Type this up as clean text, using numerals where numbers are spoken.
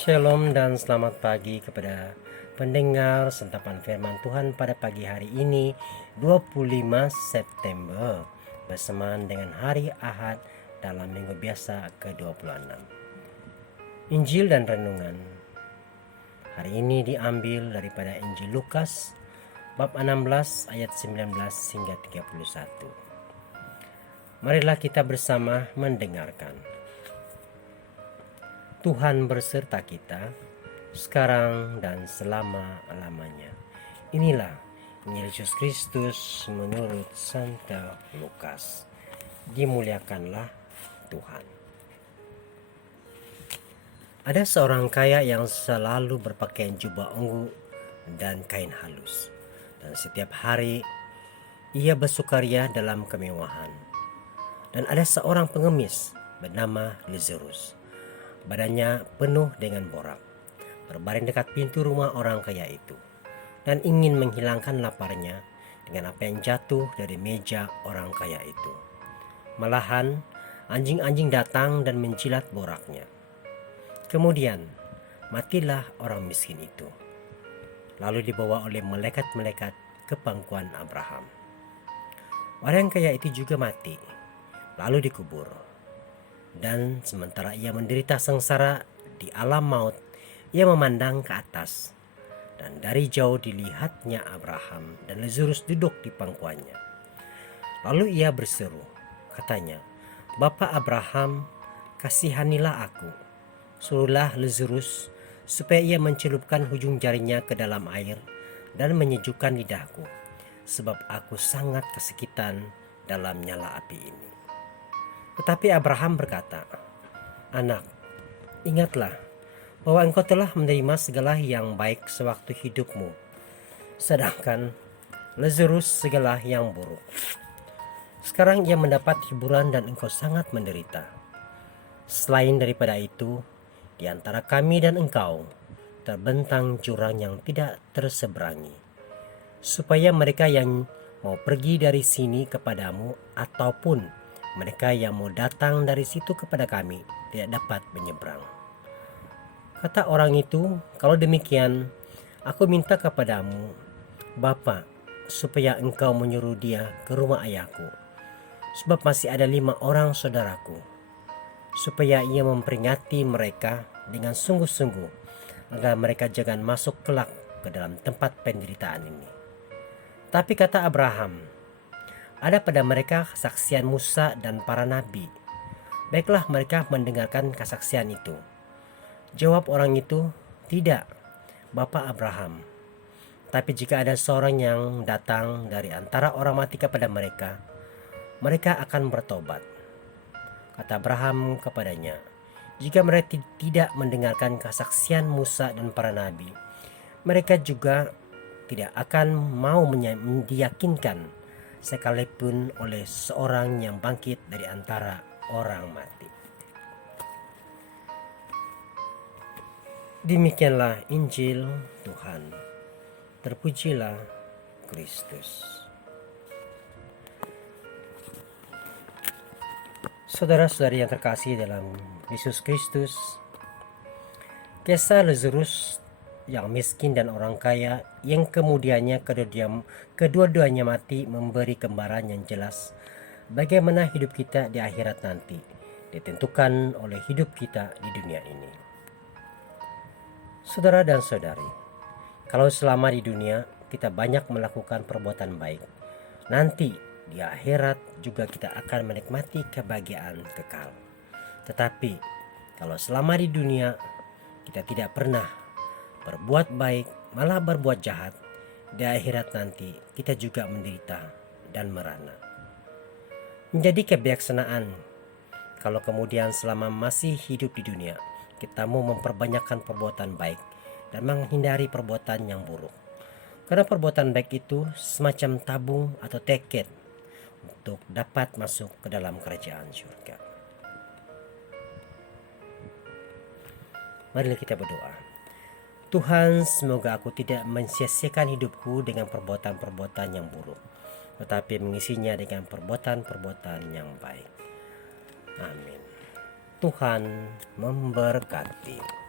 Shalom dan selamat pagi kepada pendengar sentapan firman Tuhan pada pagi hari ini 25 September bersamaan dengan hari Ahad dalam minggu biasa ke-26. Injil dan renungan hari ini diambil daripada Injil Lukas bab 16 ayat 19 hingga 31. Marilah kita bersama mendengarkan. Tuhan berserta kita, sekarang dan selama-lamanya. Inilah Injil Yesus Kristus menurut Santo Lukas. Dimuliakanlah Tuhan. Ada seorang kaya yang selalu berpakaian jubah ungu dan kain halus. Dan setiap hari ia bersukaria dalam kemewahan. Dan ada seorang pengemis bernama Lazarus. Badannya penuh dengan borak, berbaring dekat pintu rumah orang kaya itu, dan ingin menghilangkan laparnya dengan apa yang jatuh dari meja orang kaya itu. Malahan, anjing-anjing datang dan menjilat boraknya. Kemudian, matilah orang miskin itu, lalu dibawa oleh malaikat-malaikat ke pangkuan Abraham. Orang kaya itu juga mati, lalu dikubur. Dan sementara ia menderita sengsara di alam maut, ia memandang ke atas, dan dari jauh dilihatnya Abraham dan Lazarus duduk di pangkuannya. Lalu ia berseru, katanya, "Bapa Abraham, kasihanilah aku. Suruhlah Lazarus supaya ia mencelupkan ujung jarinya ke dalam air dan menyejukkan lidahku, sebab aku sangat kesakitan dalam nyala api ini." Tetapi Abraham berkata, "Anak, ingatlah bahwa engkau telah menerima segala yang baik sewaktu hidupmu, sedangkan Lazarus segala yang buruk. Sekarang ia mendapat hiburan dan engkau sangat menderita. Selain daripada itu, di antara kami dan engkau terbentang jurang yang tidak terseberangi, supaya mereka yang mau pergi dari sini kepadamu ataupun mereka yang mau datang dari situ kepada kami tidak dapat menyeberang." Kata orang itu, "Kalau demikian, aku minta kepadamu, Bapa, supaya engkau menyuruh dia ke rumah ayahku, sebab masih ada 5 orang saudaraku, supaya ia memperingati mereka dengan sungguh-sungguh, agar mereka jangan masuk kelak ke dalam tempat penderitaan ini." Tapi kata Abraham, "Ada pada mereka kesaksian Musa dan para nabi. Baiklah mereka mendengarkan kesaksian itu." Jawab orang itu, "Tidak, Bapa Abraham. Tapi jika ada seorang yang datang dari antara orang mati kepada mereka, mereka akan bertobat." Kata Abraham kepadanya, "Jika mereka tidak mendengarkan kesaksian Musa dan para nabi, mereka juga tidak akan mau diyakinkan sekalipun oleh seorang yang bangkit dari antara orang mati." Demikianlah Injil Tuhan. Terpujilah Kristus. Saudara-saudari yang terkasih dalam Yesus Kristus, kisah Lazarus yang miskin dan orang kaya yang kemudiannya kedua-duanya mati memberi gambaran yang jelas bagaimana hidup kita di akhirat nanti ditentukan oleh hidup kita di dunia ini. Saudara dan saudari, kalau selama di dunia kita banyak melakukan perbuatan baik, nanti di akhirat juga kita akan menikmati kebahagiaan kekal. Tetapi kalau selama di dunia kita tidak pernah berbuat baik, malah berbuat jahat, di akhirat nanti kita juga menderita dan merana. Menjadi kebijaksanaan kalau kemudian selama masih hidup di dunia kita mau memperbanyakkan perbuatan baik dan menghindari perbuatan yang buruk. Karena perbuatan baik itu semacam tabung atau tiket untuk dapat masuk ke dalam kerajaan surga. Mari kita berdoa. Tuhan, semoga aku tidak mensia-siakan hidupku dengan perbuatan-perbuatan yang buruk, tetapi mengisinya dengan perbuatan-perbuatan yang baik. Amin. Tuhan memberkati.